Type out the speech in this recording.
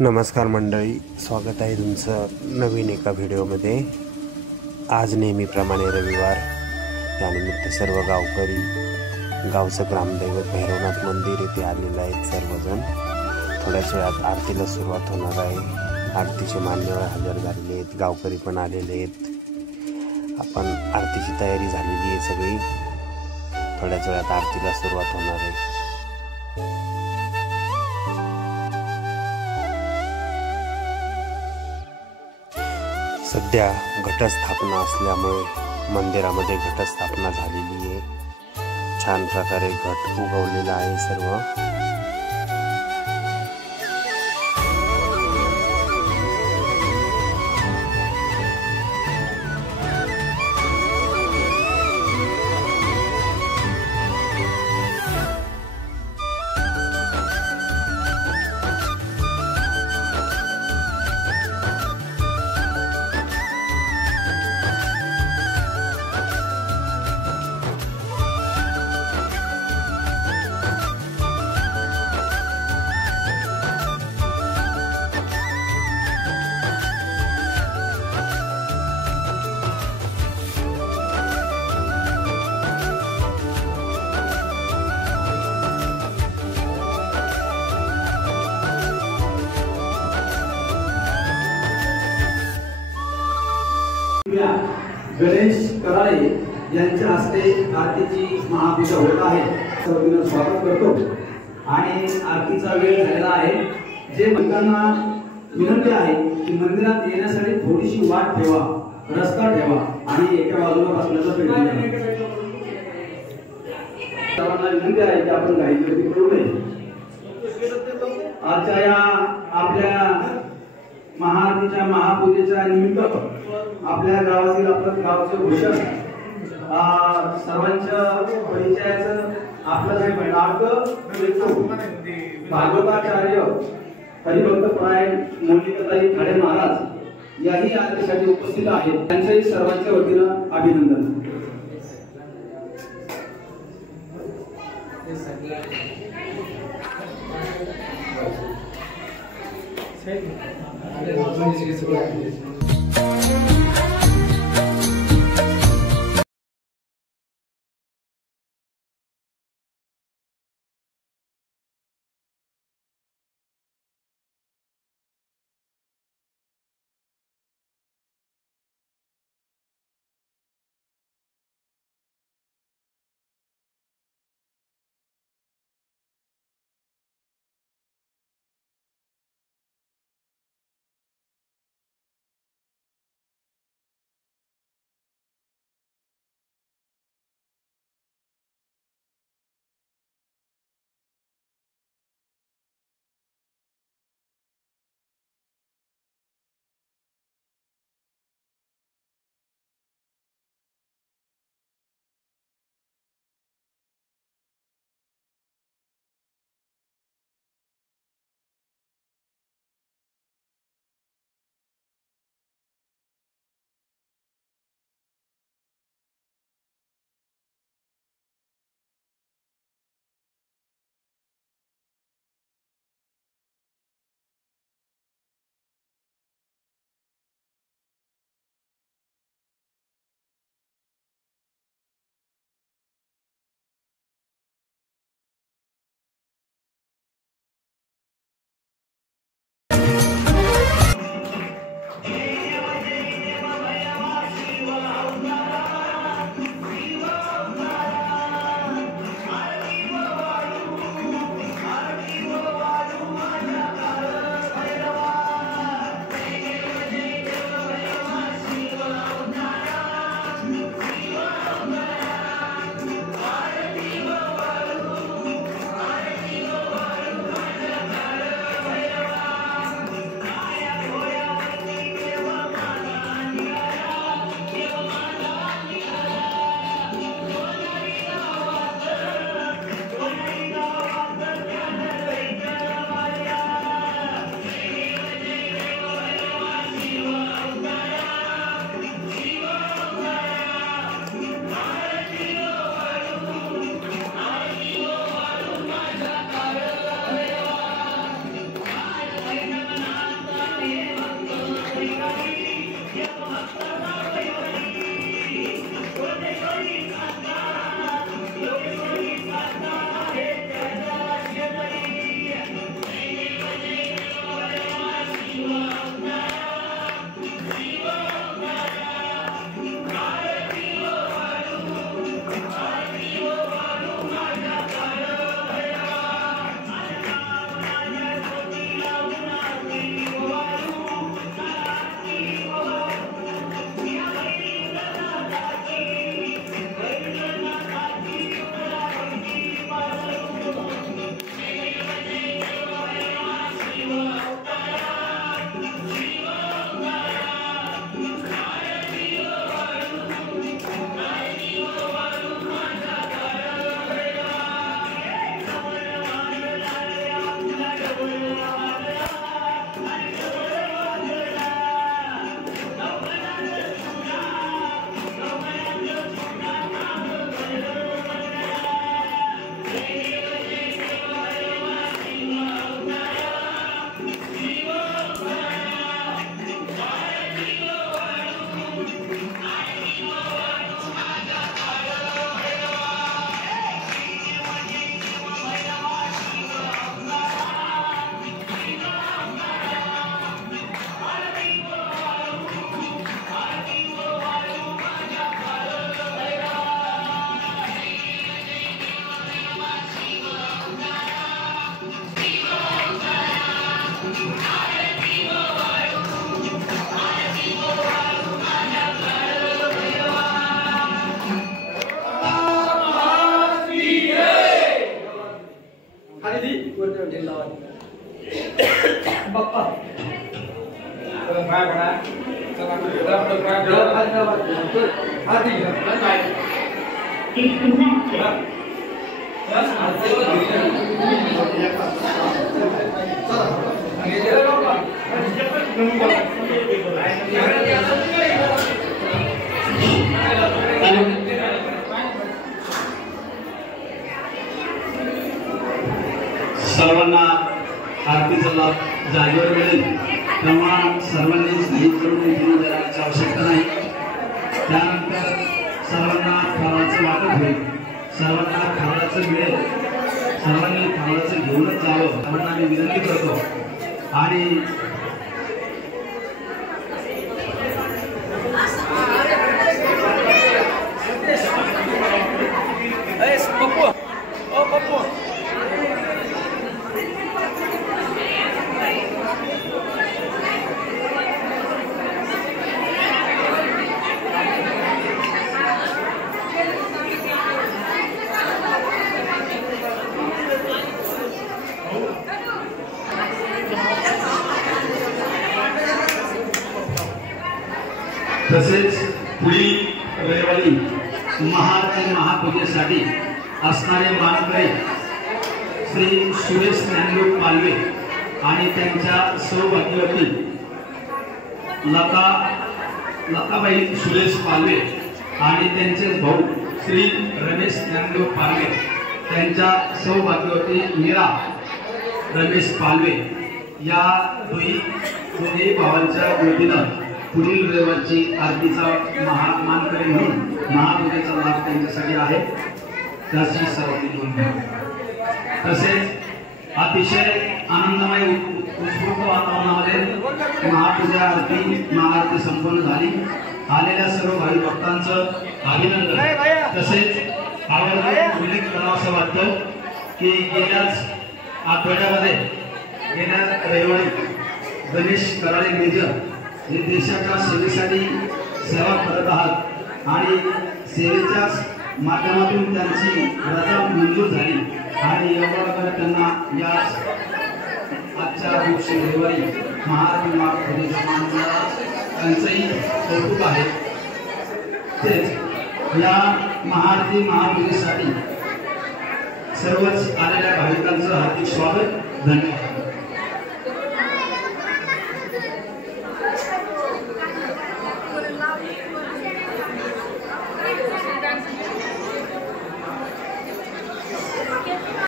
नमस्कार मंडळी, स्वागत आहे तुमचं नवीन एका व्हिडिओमध्ये। आज नेहमीप्रमाणे रविवार, त्यानिमित्त सर्व गावकरी गावचं ग्रामदैवत भैरवनाथ मंदिर येथे आलेले आहेत। सर्वजण थोड्याच वेळात आरतीला सुरुवात होणार आहे। आरतीचे मान्यवर हजर झालेले आहेत, गावकरी पण आलेले आहेत। आपण आरतीची तयारी झालेली आहे सगळी। थोड्याच वेळात आरतीला सुरुवात होणार आहे। सध्या घटस्थापना असल्यामुळे मंदिरामध्ये घटस्थापना झालेली आहे। छान प्रकारे घट उगवलेला आहे सर्व। गणेश कराळे यांच्या हस्ते आरतीची महापूजा होत आहे। सर्वांना स्वागत करतो आणि आरतीचा वेळ झालेला आहे। जे भक्तांना विनंती आहे की मंदिरात येण्यासाठी थोडीशी वाट ठेवा, रस्ता ठेवा आणि एका बाजूला बसण्याचा प्रयत्न करा। सर्वांना विनंती आहे की आपण घाई गर्दी करू नये। आजच्या या आपल्या महाआरतीच्या महापूजेच्या निमित्त आपल्या गावातील आपलं गावचं भूषण सर्वांच्या परिचयाचं आपलं जे भागवताचार्य हरिभक्तपरायण मोनिकाताई खाडे महाराज याही आरतीसाठी उपस्थित आहेत। त्यांच्याही सर्वांच्या वतीनं अभिनंदन। बाप्पा सर्वांना आरतीचा लाभ जागेवर मिळेल तेव्हा सर्वांनी स्नेहित करून देण्याची आवश्यकता नाही। त्यानंतर सर्वांना फळाचं वाटप होईल, सर्वांना फळाचं मिळेल, सर्वांनी फळाचं घेऊनच जावं सर्वांना मी विनंती करतो। आणि तसेच पुढील रविवारी महाआरती महापूजेसाठी असणारे मानकरी श्री सुरेश ज्ञानदेव पालवे आणि त्यांच्या सौभाग्यवती लताबाई सुरेश पालवे आणि त्यांचे भाऊ श्री रमेश ज्ञानदेव पालवे, त्यांच्या सौभाग्यवती मीरा रमेश पालवे या दोन्ही भावांच्या वतीनं पुढील रविवारची आरतीचा मानकरी म्हणून महापूजेचा लाभ त्यांच्यासाठी आहे, त्याची सर्वांनी नोंद घ्या। तसेच अतिशय आनंदमय उत्स्फूर्त वातावरणामध्ये महाआरती संपन्न झाली। आलेल्या सर्व भावी भक्तांचं अभिनंदन। तसेच आवर्जून उल्लेख करावासा वाटतो की गेल्याच आठवड्यामध्ये गेल्या रविवारी गणेश कराळे मेजर हे देशाच्या सेवेसाठी सेवा करत आहात आणि सेवेच्याच माध्यमातून त्यांची रजा मंजूर झाली आणि याबरोबर त्यांना या आजच्या दिवशी रविवारी महाआरती महापूजेचा मान मिळाला, त्यांचंही कौतुक आहे। तेच या महाआरती महापूजेसाठी सर्वच आलेल्या भाविकांचं हार्दिक स्वागत, धन्यवाद।